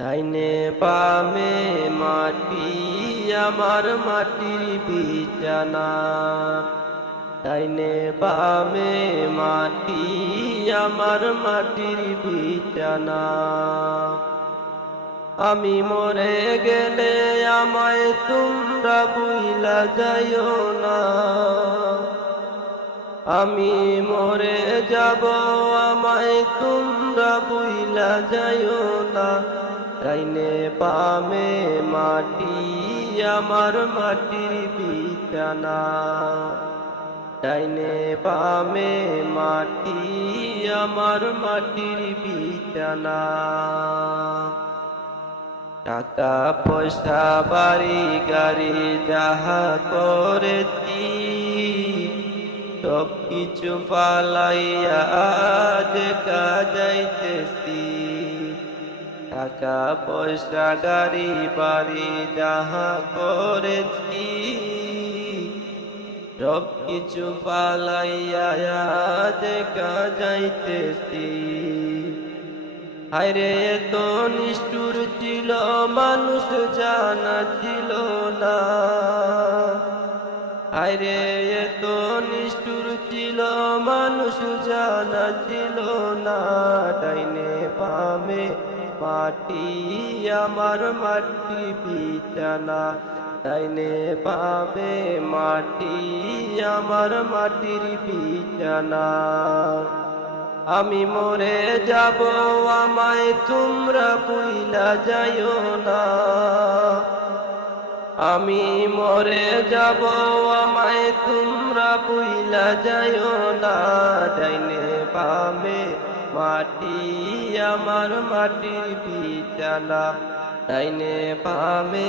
ডাইনে বামে মাটি আমার মাটির বিছানা। ডাইনে বামে মাটি আমার মাটির বিছানা। আমি মরে গেলে আমায় তোমরা ভুইলা যাইও না। আমি মরে যাব আমায় তোমরা ভুইলা যাইও না। ডাইনে বামে মাটি আমার মাটির বিছানা। ডাইনে বামে মাটি আমার মাটির বিছানা। টাকা পয়সা বাড়ি গাড়ি যাহা করেছি সব কিছু পালাইয়া আজ কাজাইতেছি। টাকা পয়সা গাড়ি বাড়ি যাহা করেছি সব কিছু পালাইয়া আজ কাজাইতেছি। হায়রে এত নিষ্ঠুর ছিল মানুষ জানা ছিল না। হায়রে এত নিষ্ঠুর ছিল মানুষ জানা ছিল না। ডাইনে বামে মাটি আমার মাটি বিছানা। ডাইনে বামে মাটি আমার মাটির বিছানা। আমি মরে যাব আমায় তোমরা ভুইলা যাইও না। আমি মরে যাব আমায় তোমরা ভুইলা যাইও না। ডাইনে বামে মাটি আমার মাটির বিছানা। ডাইনে বামে